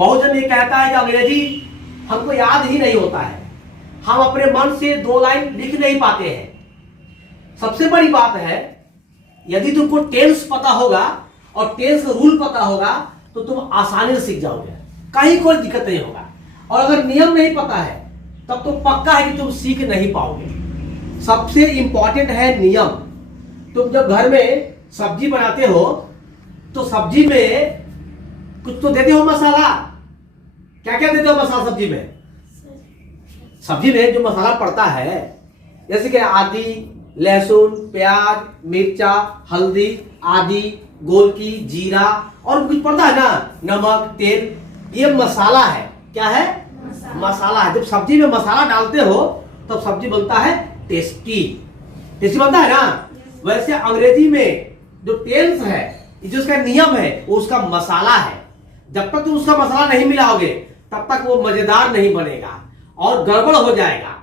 बहुत जन ये कहता है कि अंग्रेजी हमको याद ही नहीं होता है, हम अपने मन से 2 लाइन लिख नहीं पाते हैं। सबसे बड़ी बात है, यदि तुमको टेंस पता होगा और टेंस का रूल पता होगा तो तुम आसानी से सीख जाओगे, कहीं कोई दिक्कत नहीं होगा। और अगर नियम नहीं पता है तब तो पक्का है कि तुम सीख नहीं पाओगे। सबसे इंपॉर्टेंट है नियम। तुम जब घर में सब्जी बनाते हो तो सब्जी में कुछ तो देते हो मसाला। क्या क्या देते हो मसाला सब्जी में? सब्जी में जो मसाला पड़ता है जैसे कि आदि, लहसुन, प्याज, मिर्चा, हल्दी आदि, गोलकी, जीरा और कुछ पड़ता है ना, नमक, तेल, ये मसाला है। क्या है? मसाला है। जब सब्जी में मसाला डालते हो तब सब्जी बनता है टेस्टी। टेस्टी बनता है ना। वैसे अंग्रेजी में जो टेंस है, जो उसका नियम है, वो उसका मसाला है। जब तक तुम उसका मसाला नहीं मिलाओगे तब तक वो मजेदार नहीं बनेगा और गड़बड़ हो जाएगा।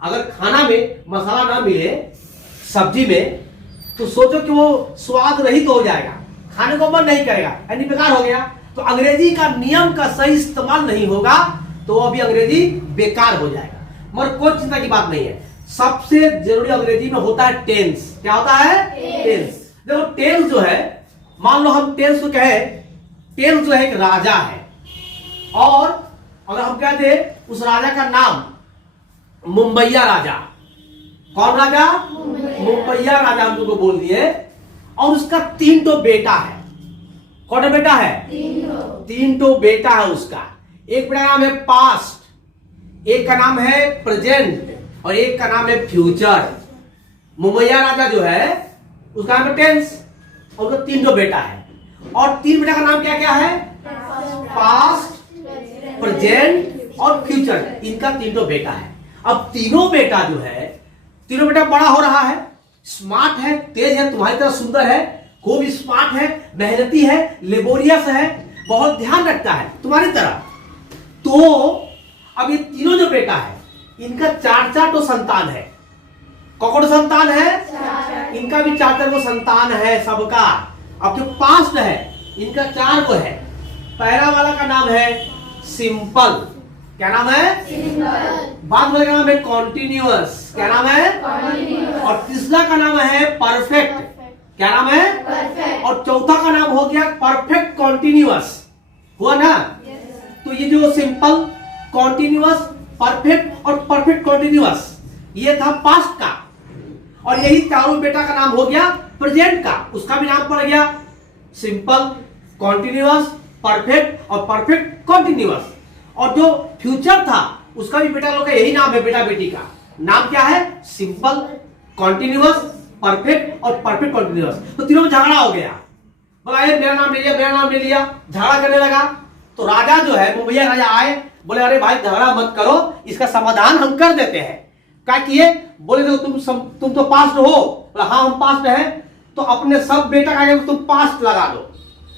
अगर खाना में मसाला ना मिले सब्जी में तो सोचो कि वो स्वाद रहित हो जाएगा, खाने को मन नहीं करेगा, यानी बेकार हो गया। तो अंग्रेजी का नियम का सही इस्तेमाल नहीं होगा तो अभी अंग्रेजी बेकार हो जाएगा। मगर कोई चिंता की बात नहीं है। सबसे जरूरी अंग्रेजी में होता है टेंस। क्या होता है? टेंस। देखो टेंस जो है, मान लो हम टेंस को कहें, टेंस जो है एक राजा है और अगर हम कहते उस राजा का नाम मुंबईया राजा। कौन राजा? मुंबईया राजा हम तुमको बोल दिए। और उसका 3 तो बेटा है। कौन बेटा है? 3 तो बेटा है उसका। एक बेटा नाम है पास्ट, एक का नाम है प्रेजेंट और एक का नाम है फ्यूचर। मुंबईया राजा जो है उसका नाम है टेंस और उसका 3 तो बेटा है। और 3 बेटा का नाम क्या क्या है? पास्ट, प्रेजेंट और फ्यूचर। इनका 3 तो बेटा है। अब तीनों बेटा जो है, तीनों बेटा बड़ा हो रहा है, स्मार्ट है, तेज है, तुम्हारी तरह सुंदर है, खूब स्मार्ट है, मेहनती है, लेबोरियस है, बहुत ध्यान रखता है तुम्हारी तरह। तो अब ये तीनों जो बेटा है इनका 4 तो संतान है। कौन संतान है? इनका भी 4 को संतान है सबका। अब जो पास्ट है इनका 4 को है। पहला वाला का नाम है सिंपल। क्या नाम है? सिंपल। बाद वाले का नाम है कॉन्टिन्यूअस। क्या नाम है? कॉन्टिन्यूअस। और तीसरा का नाम है परफेक्ट। क्या नाम है? परफेक्ट। और चौथा का नाम हो गया परफेक्ट कॉन्टिन्यूअस। हुआ ना? तो ये जो सिंपल, कॉन्टिन्यूअस, परफेक्ट और परफेक्ट कॉन्टिन्यूअस ये था पास्ट का। और यही चारों बेटा का नाम हो गया प्रेजेंट का। उसका भी नाम पड़ गया सिंपल, कॉन्टिन्यूअस, परफेक्ट और परफेक्ट कॉन्टिन्यूअस। और जो फ्यूचर था उसका भी बेटा लोग का यही नाम है। बेटा बेटी का नाम क्या है? सिंपल, कॉन्टिन्यूअस, परफेक्ट और परफेक्ट कॉन्टिन्यूअस। तो तीनों में झगड़ा हो गया। बोला ये मेरा नाम ले लिया, मेरा नाम ले लिया, झगड़ा करने लगा। तो राजा जो है, मुंबईया राजा आए, बोले अरे भाई झगड़ा मत करो, इसका समाधान हम कर देते हैं। क्या किए? बोले तो तुम तो पास्ट हो। बोला हाँ हम पास्ट हैं। तो अपने सब बेटा आगे में तुम पास्ट लगा दो।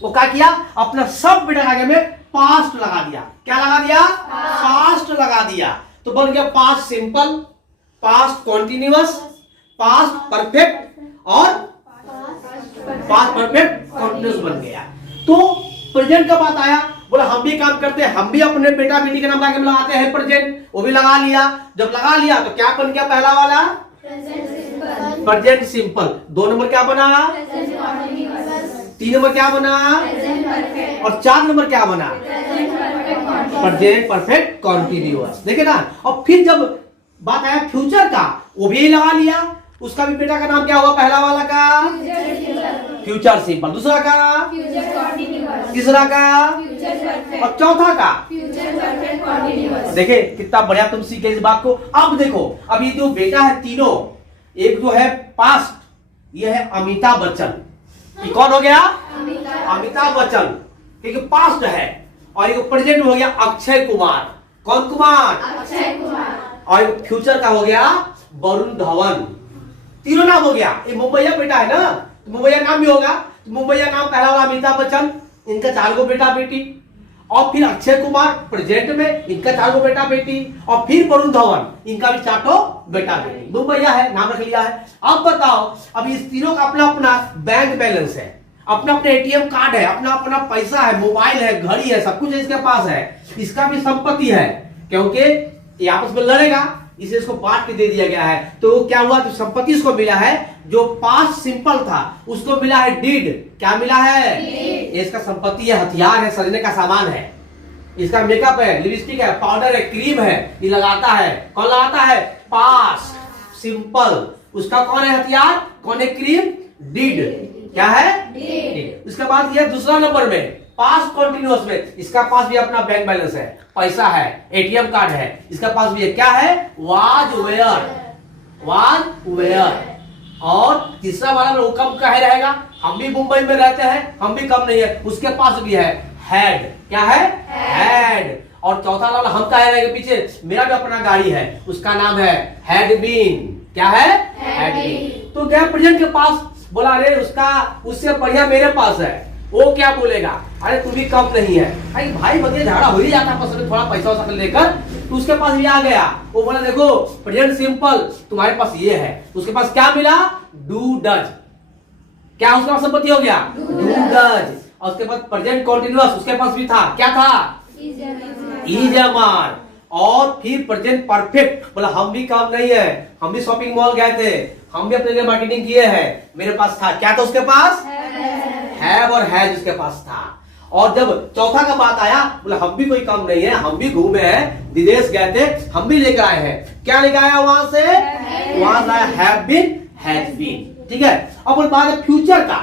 वो क्या किया? अपना सब बेटा आगे में पास्ट लगा दिया। क्या लगा दिया? पास्ट लगा दिया। तो बन गया past simple, past continuous, past perfect और पास्ट परफेक्ट कॉन्टिन्यूअस बन गया। तो प्रेजेंट का बात आया, बोला हम भी काम करते हैं, हम भी अपने बेटा बेटी के नाम आगे में लगाते हैं प्रेजेंट। वो भी लगा लिया। जब लगा लिया तो क्या बन गया? पहला वाला प्रेजेंट सिंपल। 2 नंबर क्या बना? 3 नंबर क्या बना? और 4 नंबर क्या बना? Present perfect continuous. देखे ना। और फिर जब बात आया फ्यूचर का, वो भी लगा लिया। उसका भी बेटा का नाम क्या हुआ? पहला वाला का फ्यूचर सिंपल, दूसरा का तीसरा का और चौथा का। देखे कितना बढ़िया तुम सीखे इस बात को। अब देखो, अब ये जो बेटा है तीनों, एक जो है पास्ट, ये है अमिताभ बच्चन। ये कौन हो गया? अमिताभ बच्चन, क्योंकि पास्ट है। और ये प्रेजेंट हो गया अक्षय कुमार। कौन कुमार? अक्षय कुमार। और फ्यूचर का हो गया वरुण धवन। तीनों नाम हो गया। ये मुंबईया बेटा है ना, तो मुंबईया नाम भी होगा। तो मुंबईया नाम पहला वाला अमिताभ बच्चन, इनका 4 को बेटा बेटी। और फिर अक्षय कुमार प्रेजेंट में, इनका 4 को बेटा बेटी। और फिर वरुण धवन, इनका भी 4 बेटा बेटी। मुंबईया है, नाम रख लिया है। अब बताओ, अब इस तीनों का अपना अपना बैंक बैलेंस है। अपना अपना एटीएम कार्ड है, अपना अपना पैसा है, मोबाइल है, घड़ी है, सब कुछ इसके पास है। इसका भी संपत्ति है, क्योंकि ये आपस में लड़ेगा, इसे इसको बांट के दे दिया गया है। तो क्या हुआ, तो संपत्ति इसको मिला है। जो पास्ट सिंपल था उसको मिला है डीड। क्या मिला है? ये इसका संपत्ति है, हथियार है, सजने का सामान है, इसका मेकअप है, लिपस्टिक है, पाउडर है, क्रीम है, ये लगाता है। कौन लगाता है? Past simple. उसका कौन है हथियार, कौन है क्रीम? डीड। क्या है? डीड। उसके बाद ये दूसरा नंबर में पास्ट कॉन्टिन्यूअस में इसका पास भी अपना बैंक बैलेंस है, पैसा है, एटीएम कार्ड है, इसका पास भी है। क्या है? Was were. Was were. और तीसरा वाला में वो कम का है रहेगा, हम भी मुंबई में रहते हैं, हम भी कम नहीं है, उसके पास भी है हेड। क्या है? हेड। और चौथा वाला हम का है रहेगा पीछे, मेरा भी अपना गाड़ी है, उसका नाम है हेड बीन। क्या है? Had been. तो क्या प्रेजेंट के पास बोला, अरे उसका उससे बढ़िया मेरे पास है। वो क्या बोलेगा, अरे तू भी कम नहीं है। भाई भाई बगैर झगड़ा हो ही जाता है, पसंद थोड़ा पैसा वैसा लेकर। तो उसके पास भी आ गया, वो बोला देखो प्रेजेंट सिंपल तुम्हारे पास ये है, उसके पास क्या मिला? Do does. क्या उसके पास संपत्ति हो गया? Do does. और उसके बाद प्रेजेंट कॉन्टिन्यूअस उसके पास भी था। क्या था? Is am are. और फिर प्रेजेंट परफेक्ट, बोला हम भी काम नहीं है, हम भी शॉपिंग मॉल गए थे, हम भी अपने लिए मार्केटिंग किए हैं, मेरे पास था। क्या था उसके पास? हैव और हैज उसके पास था। और जब चौथा का बात आया, बोला हम भी कोई काम नहीं है, हम भी घूमे हैं, विदेश गए थे, हम भी लेकर आए हैं। क्या लेकर आया वहां से? वहां से आया हैव बीन, हैज बीन। ठीक है। अब बात है फ्यूचर का,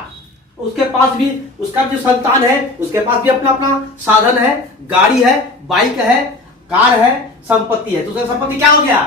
उसके पास भी, उसका जो संतान है उसके पास भी अपना अपना साधन है, गाड़ी है, बाइक है, कार है, संपत्ति है। तो उसका संपत्ति क्या हो गया?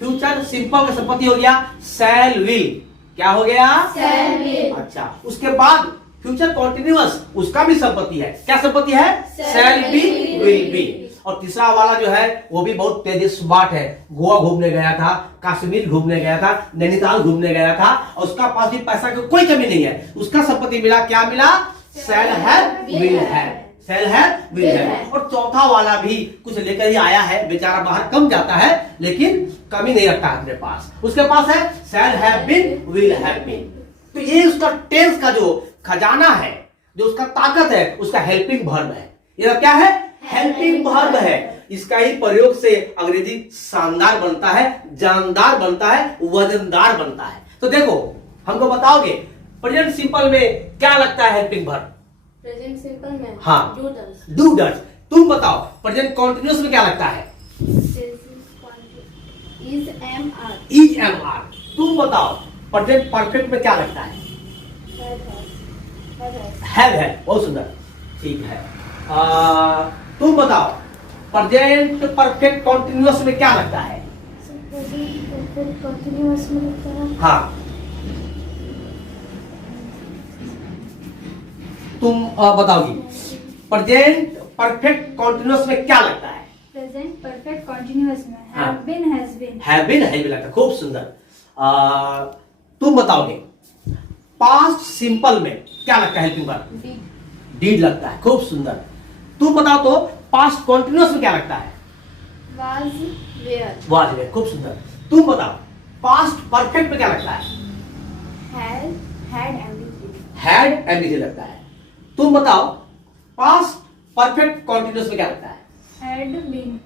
फ्यूचर सिंपल का संपत्ति हो गया शैल विल। क्या हो गया? शैल विल। अच्छा, उसके बाद फ्यूचर कॉन्टिन्यूअस उसका भी संपत्ति है। क्या संपत्ति है? Shall be, will be. और तीसरा वाला जो है वो भी बहुत तेज स्मार्ट है, गोवा घूमने गया था, कश्मीर घूमने गया था, नैनीताल घूमने गया था, और उसका पास भी पैसा की कोई कमी नहीं है। उसका संपत्ति मिला। क्या मिला? Shall have, will have. Shall have, will have. और चौथा वाला भी कुछ लेकर ही आया है, बेचारा बाहर कम जाता है लेकिन कमी नहीं रखता अपने पास। उसके पास है shall have been, will have been. तो ये उसका टेंस का जो खजाना है, जो उसका ताकत है, उसका हेल्पिंग वर्ब है। ये क्या है? हेल्पिंग वर्ब है। इसका ही प्रयोग से अंग्रेजी शानदार बनता है, जानदार बनता है, वजनदार बनता है। तो देखो हमको बताओगे प्रेजेंट सिंपल में क्या लगता है हेल्पिंग वर्ब? प्रेजेंट सिंपल में हाँ, डू डज। Do does. तुम बताओ प्रेजेंट कॉन्टिन्यूअस में क्या लगता है? Is am are. Is am are. तुम बताओ प्रेजेंट परफेक्ट में क्या लगता है? हैव है। बहुत सुंदर, ठीक है। तुम बताओ प्रेजेंट परफेक्ट कॉन्टिन्यूअस में क्या लगता है? कंटिन्यूअस में लगता है। हाँ, तुम बताओगी प्रेजेंट परफेक्ट कॉन्टिन्यूअस में क्या लगता है? प्रेजेंट परफेक्ट कंटिन्यूअस में हाँ। Have been, has been. Have been, has been लगता है। खूब सुंदर। तुम बताओगे पास्ट सिंपल में क्या लगता है हेल्पिंग वर्ब? डीड लगता है। खूब सुंदर। तुम बताओ तो पास्ट कॉन्टिन्यूअस में क्या लगता है? Was were. Was were. खूब सुंदर। तुम बताओ पास्ट परफेक्ट में क्या लगता है? Had, had everything. Had everything लगता है। तुम बताओ पास्ट परफेक्ट कॉन्टिन्यूअस में क्या लगता है? Had been,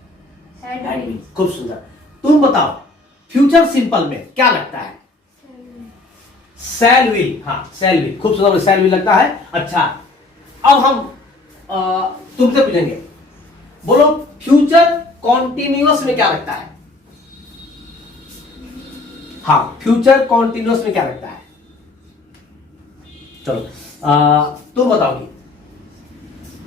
had had been. Been. खूब सुंदर। तुम बताओ फ्यूचर सिंपल में क्या लगता है? शैल विल। हाँ, शैल विल। खूब सुंदर, शैल विल लगता है। अच्छा, अब हम तुमसे पूछेंगे, बोलो फ्यूचर कॉन्टिन्यूअस में क्या लगता है? हाँ, फ्यूचर कॉन्टिन्यूअस में क्या लगता है? चलो तुम बताओगी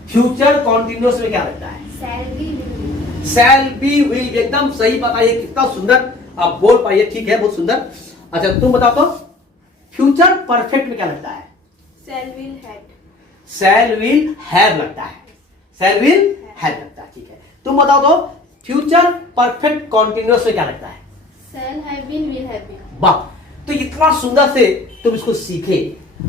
फ्यूचर कॉन्टिन्यूअस में क्या लगता है? Shall be, will be. Shall be, will. एकदम सही बताइए, कितना सुंदर आप बोल पाइए। ठीक है, बहुत सुंदर। अच्छा, तुम बताओ तो फ्यूचर परफेक्ट में क्या लगता है? शैल will had. Shell will have लगता है। शैल विल हैव लगता है। ठीक है, तुम बताओ तो फ्यूचर परफेक्ट कॉन्टिन्यूअस में क्या लगता है? Shall have been, will have been. वाह, तो इतना सुंदर से तुम इसको सीखे।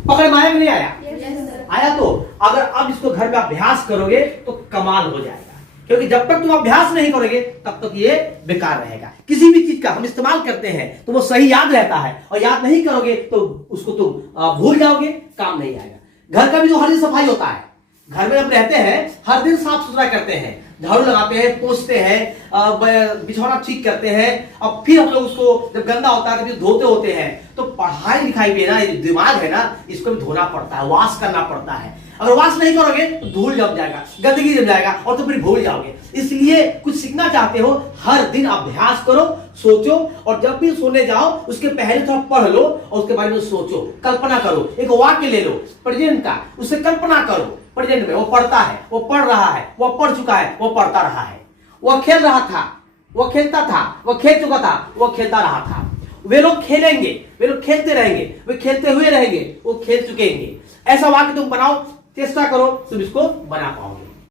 पकड़ में आया कि नहीं आया? Yes sir. आया। तो अगर अब इसको घर में अभ्यास करोगे तो कमाल हो जाएगा, क्योंकि जब तक तुम अभ्यास नहीं करोगे तब तक ये बेकार रहेगा। किसी भी चीज का हम इस्तेमाल करते हैं तो वो सही याद रहता है, और याद नहीं करोगे तो उसको तुम भूल जाओगे, काम नहीं आएगा। घर का भी जो हर दिन सफाई होता है, घर में हम रहते हैं, हर दिन साफ सुथरा करते हैं, झाड़ू लगाते हैं, पोंछते हैं, बिछौना ठीक करते हैं, अब फिर हम लोग उसको जब गंदा होता है तो फिर धोते होते हैं। तो पढ़ाई लिखाई में ना, ये दिमाग है ना, इसको भी धोना पड़ता है, वॉश करना पड़ता है। अगर वॉश नहीं करोगे तो धूल जम जाएगा, गंदगी जम जाएगा और तो फिर भूल जाओगे। इसलिए कुछ सीखना चाहते हो, हर दिन अभ्यास करो, सोचो, और जब भी सोने जाओ उसके पहले थोड़ा पढ़ लो और उसके बारे में सोचो, कल्पना करो, एक वाक्य ले लो प्रेजेंट का, उससे कल्पना करो प्रेजेंट में वो पढ़ता है, वो पढ़ रहा है, वो पढ़ चुका है, वो पढ़ता रहा है, वो खेल रहा था, वो खेलता था, वो खेल चुका था, वो खेलता रहा था। वे लोग खेलेंगे, वे लोग खेलते रहेंगे, वे खेलते हुए रहेंगे, वो खेल चुकेंगे। ऐसा वाक्य तुम बनाओ, चेष्टा करो, तुम इसको बना पाओगे।